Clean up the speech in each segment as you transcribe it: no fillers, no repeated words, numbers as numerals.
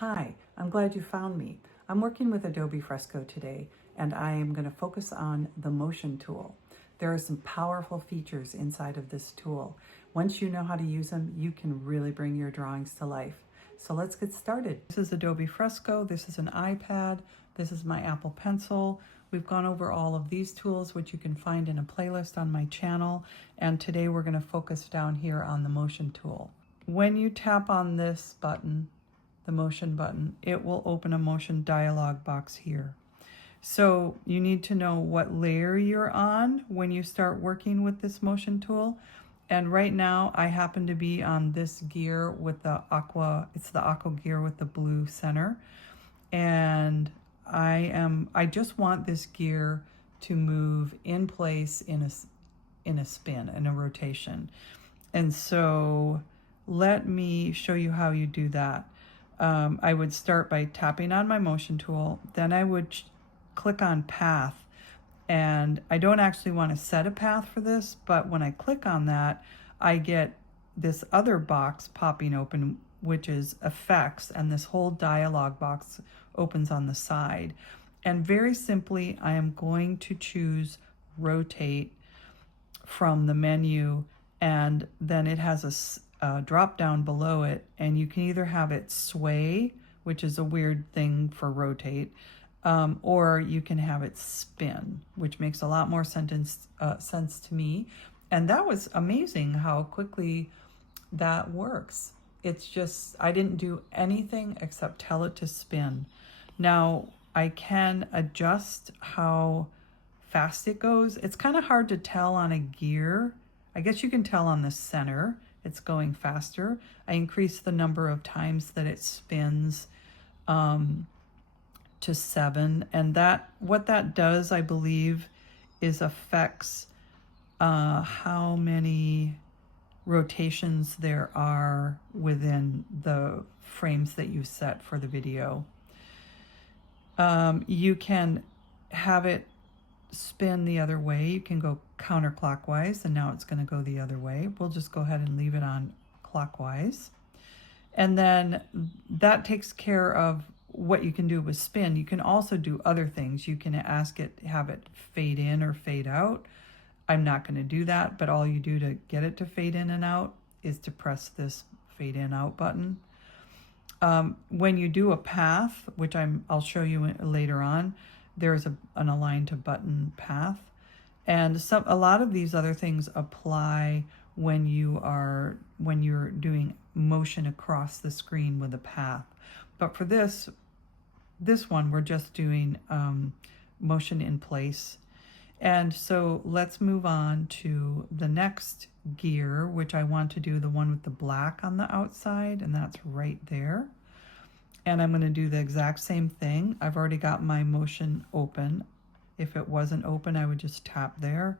Hi, I'm glad you found me. I'm working with Adobe Fresco today, and I am going to focus on the motion tool. There are some powerful features inside of this tool. Once you know how to use them, you can really bring your drawings to life. So let's get started. This is Adobe Fresco. This is an iPad. This is my Apple Pencil. We've gone over all of these tools, which you can find in a playlist on my channel. And today we're going to focus down here on the motion tool. When you tap on this button, the motion button, it will open a motion dialog box here. So you need to know what layer you're on when you start working with this motion tool. And right now I happen to be on this gear with the aqua, it's the aqua gear with the blue center. And I just want this gear to move in place in a spin, in a rotation. And so let me show you how you do that. I would start by tapping on my motion tool, then I would click on path, and I don't actually want to set a path for this, but when I click on that, I get this other box popping open, which is effects, and this whole dialog box opens on the side. And very simply, I am going to choose rotate from the menu, and then it has a drop down below it, and you can either have it sway, which is a weird thing for rotate, or you can have it spin, which makes a lot more sense to me. And that was amazing how quickly that works. It's just, I didn't do anything except tell it to spin. Now I can adjust how fast it goes. It's kind of hard to tell on a gear. I guess you can tell on the center it's going faster. I increase the number of times that it spins to 7, and that what that does, I believe, is affects how many rotations there are within the frames that you set for the video. You can have it spin the other way. You can go counterclockwise, and now it's going to go the other way. We'll just go ahead and leave it on clockwise. And then that takes care of what you can do with spin. You can also do other things. You can have it fade in or fade out. I'm not going to do that, but all you do to get it to fade in and out is to press this fade in out button. When you do a path, which I'll show you later on, there's an align to button path. And a lot of these other things apply when you're doing motion across the screen with a path. But for this one, we're just doing motion in place. And so let's move on to the next gear, which I want to do the one with the black on the outside, and that's right there. And I'm going to do the exact same thing. I've already got my motion open. If it wasn't open, I would just tap there.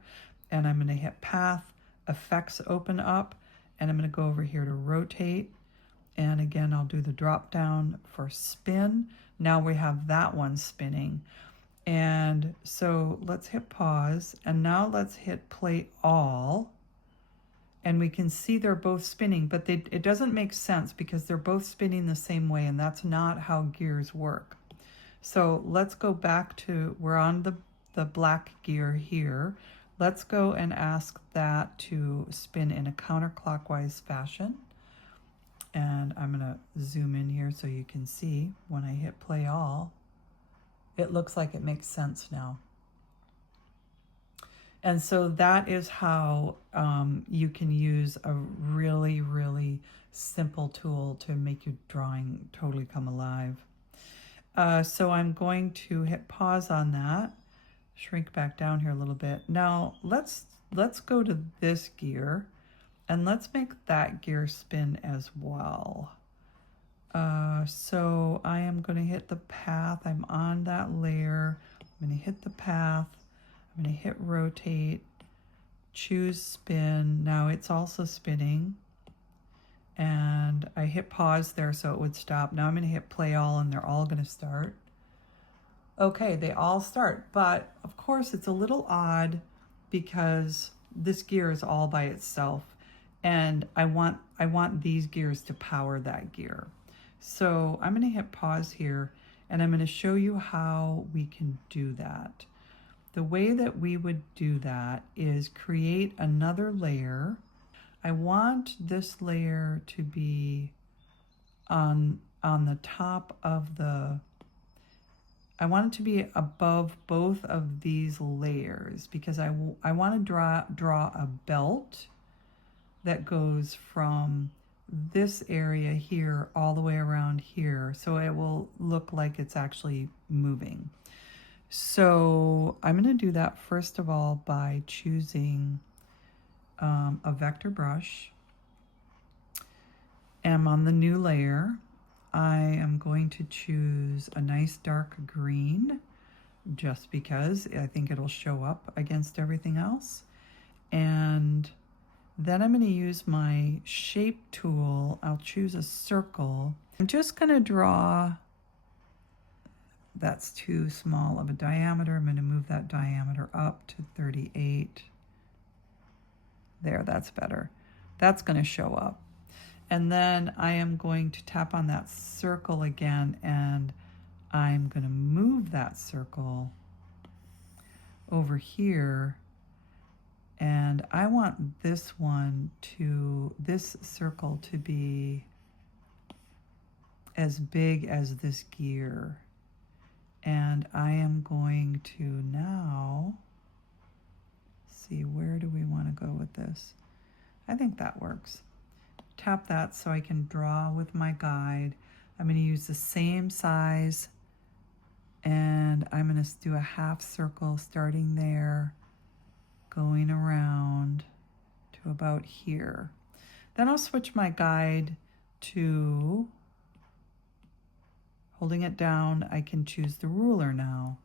And I'm going to hit path, effects open up, and I'm going to go over here to rotate. And again, I'll do the drop down for spin. Now we have that one spinning. And so let's hit pause, and now let's hit play all. And we can see they're both spinning, but it doesn't make sense because they're both spinning the same way, and that's not how gears work. So let's go back to, we're on the black gear here. Let's go and ask that to spin in a counterclockwise fashion. And I'm gonna zoom in here so you can see when I hit play all, it looks like it makes sense now. And so that is how you can use a really, really simple tool to make your drawing totally come alive. So I'm going to hit pause on that, shrink back down here a little bit. Now let's go to this gear, and let's make that gear spin as well. So I am going to hit the path. I'm on that layer. I'm going to hit the path. I'm going to hit rotate, choose spin. Now it's also spinning. And I hit pause there so it would stop. Now I'm going to hit play all, and they're all going to start. Okay, they all start. But of course it's a little odd because this gear is all by itself. And I want these gears to power that gear. So I'm going to hit pause here, and I'm going to show you how we can do that. The way that we would do that is create another layer. I want this layer to be on the top of the, I want it to be above both of these layers, because I want to draw a belt that goes from this area here all the way around here, so it will look like it's actually moving. So I'm going to do that first of all by choosing a vector brush. I'm on the new layer. I am going to choose a nice dark green, just because I think it'll show up against everything else. And then I'm going to use my shape tool. I'll choose a circle. I'm just going to draw, that's too small of a diameter. I'm going to move that diameter up to 38. There, that's better. That's going to show up. And then I am going to tap on that circle again, and I'm going to move that circle over here. And I want this circle to be as big as this gear. And I am going to now see, where do we want to go with this? I think that works. Tap that so I can draw with my guide. I'm going to use the same size, and I'm going to do a half circle starting there, going around to about here. Then I'll switch my guide to holding it down. I can choose the ruler now.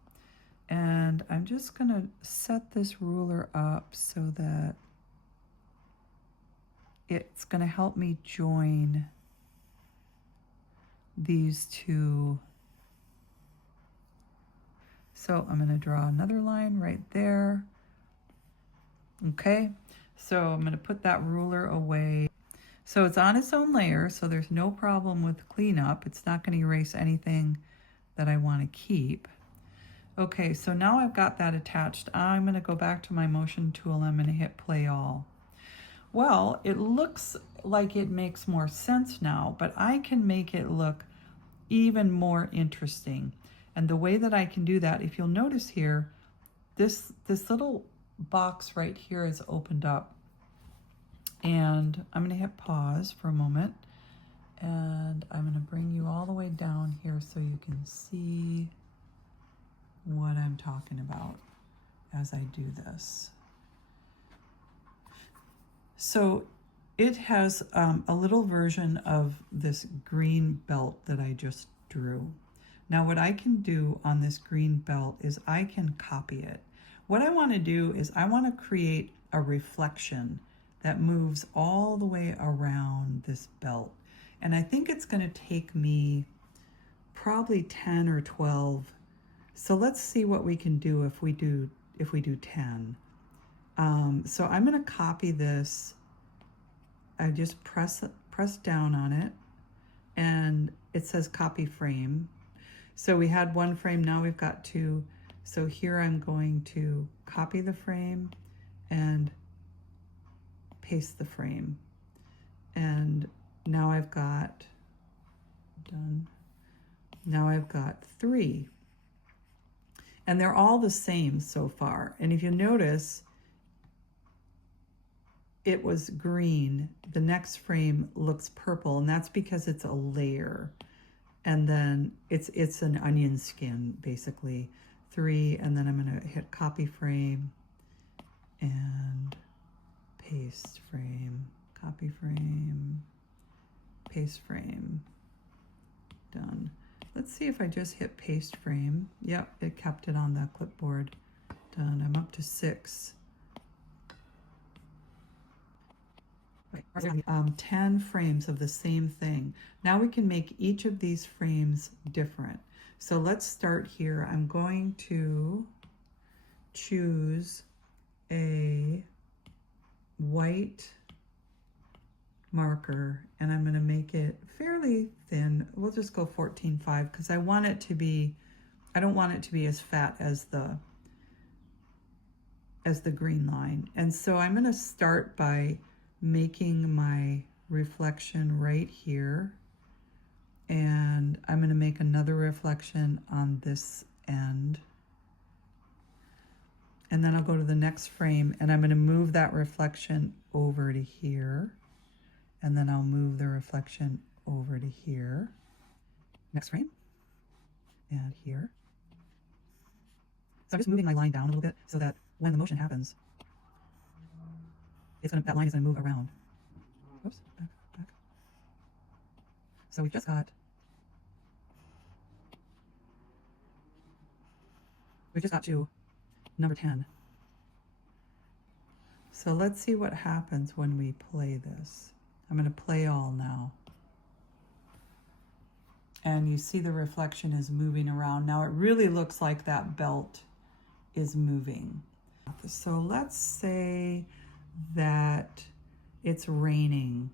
And I'm just going to set this ruler up so that it's going to help me join these two. So I'm going to draw another line right there. Okay, so I'm going to put that ruler away. So it's on its own layer, so there's no problem with cleanup. It's not going to erase anything that I want to keep. Okay, so now I've got that attached. I'm going to go back to my motion tool. I'm going to hit play all. Well, it looks like it makes more sense now, but I can make it look even more interesting. And the way that I can do that, if you'll notice here, this little box right here is opened up. And I'm going to hit pause for a moment. And I'm going to bring you all the way down here so you can see what I'm talking about as I do this. So it has a little version of this green belt that I just drew. Now what I can do on this green belt is I can copy it. What I want to do is I want to create a reflection that moves all the way around this belt. And I think it's going to take me probably 10 or 12. So let's see what we can do if we do 10. So I'm going to copy this. I just press down on it, and it says copy frame. So we had one frame, now we've got two. So here I'm going to copy the frame and paste the frame. And now I've got, done. Now I've got 3. And they're all the same so far. And if you notice, it was green. The next frame looks purple, and that's because it's a layer. And then it's an onion skin, basically. 3, and then I'm going to hit copy frame and paste frame, copy frame, paste frame, done. Let's see if I just hit paste frame. Yep, it kept it on the clipboard. Done. I'm up to 6. 10 frames of the same thing. Now we can make each of these frames different. So let's start here. I'm going to choose a white marker, and I'm going to make it fairly thin. We'll just go 14.5 because I want it to be, I don't want it to be as fat as the green line. And so I'm going to start by making my reflection right here, and I'm going to make another reflection on this end, and then I'll go to the next frame and I'm going to move that reflection over to here, and then I'll move the reflection over to here, next frame, and here. So I'm just moving my line down a little bit so that when the motion happens, that line is going to move around. Oops, back. So we've just got to number 10. So let's see what happens when we play this. I'm going to play all now. And you see the reflection is moving around. Now it really looks like that belt is moving. So let's say that it's raining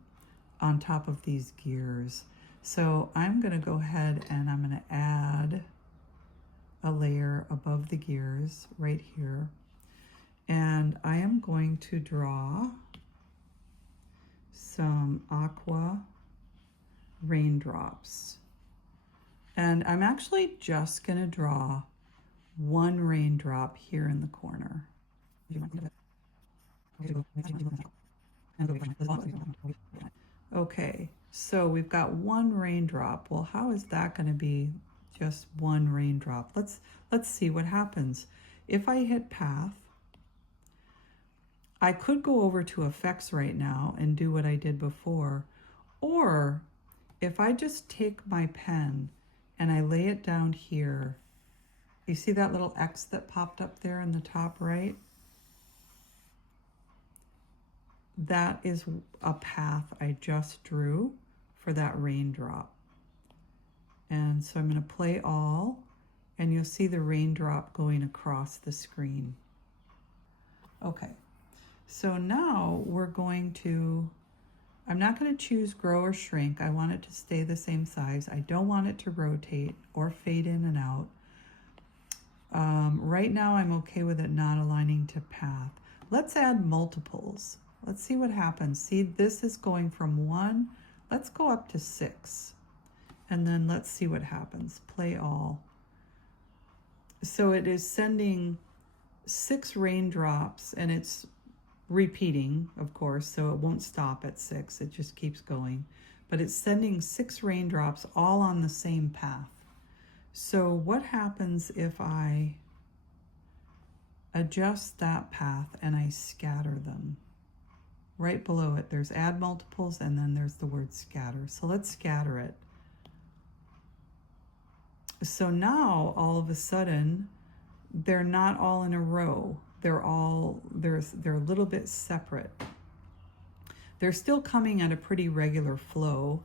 on top of these gears. So I'm going to go ahead and I'm going to add a layer above the gears right here. And I am going to draw some aqua raindrops. And I'm actually just going to draw one raindrop here in the corner. Okay, so we've got one raindrop. Well, how is that going to be just one raindrop? Let's see what happens. If I hit path, I could go over to effects right now and do what I did before, or if I just take my pen and I lay it down here, you see that little X that popped up there in the top right? That is a path I just drew for that raindrop. And so I'm going to play all, and you'll see the raindrop going across the screen. Okay, so now we're going to, I'm not going to choose grow or shrink. I want it to stay the same size. I don't want it to rotate or fade in and out. Right now I'm okay with it not aligning to path. Let's add multiples. Let's see what happens. See, this is going from 1. Let's go up to 6. And then let's see what happens. Play all. So it is sending 6 raindrops, and it's repeating, of course, so it won't stop at 6. It just keeps going. But it's sending 6 raindrops all on the same path. So what happens if I adjust that path and I scatter them? Right below it, there's add multiples, and then there's the word scatter. So let's scatter it. So now, all of a sudden, they're not all in a row. They're a little bit separate. They're still coming at a pretty regular flow.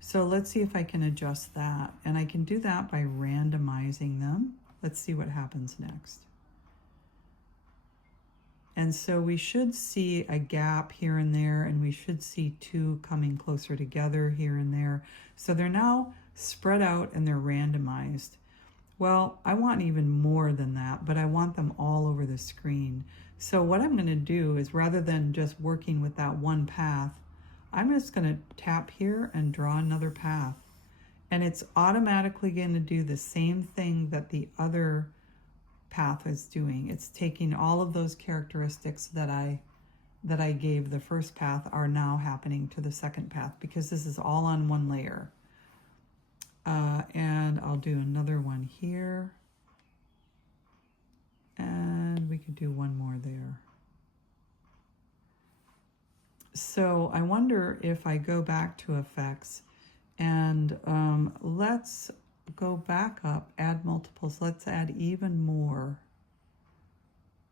So let's see if I can adjust that. And I can do that by randomizing them. Let's see what happens next. And so we should see a gap here and there, and we should see 2 coming closer together here and there. So they're now spread out and they're randomized. Well, I want even more than that, but I want them all over the screen. So what I'm going to do is, rather than just working with that one path, I'm just going to tap here and draw another path. And it's automatically going to do the same thing that the other path is doing. It's taking all of those characteristics that I gave the first path are now happening to the second path, because this is all on one layer. And I'll do another one here, and we could do one more there. So I wonder if I go back to effects and let's go back up, add multiples. Let's add even more.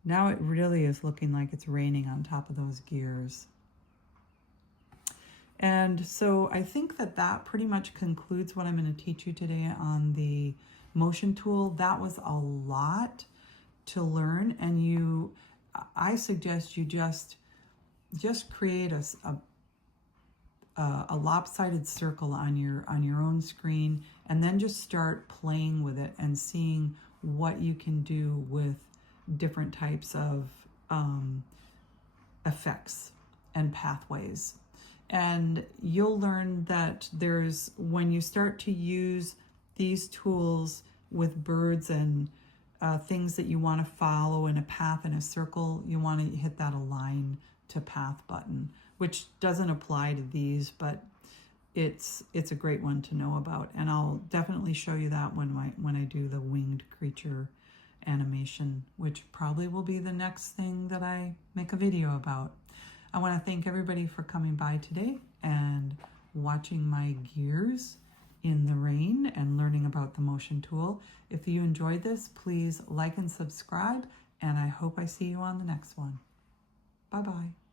Now it really is looking like it's raining on top of those gears. And so I think that pretty much concludes what I'm going to teach you today on the motion tool. That was a lot to learn, and I suggest you just create a lopsided circle on your own screen, and then just start playing with it and seeing what you can do with different types of effects and pathways. And you'll learn that when you start to use these tools with birds and things that you want to follow in a path in a circle, you want to hit that align to path button, which doesn't apply to these, but it's a great one to know about. And I'll definitely show you that when I do the winged creature animation, which probably will be the next thing that I make a video about. I want to thank everybody for coming by today and watching my gears in the rain and learning about the motion tool. If you enjoyed this, please like and subscribe, and I hope I see you on the next one. Bye-bye.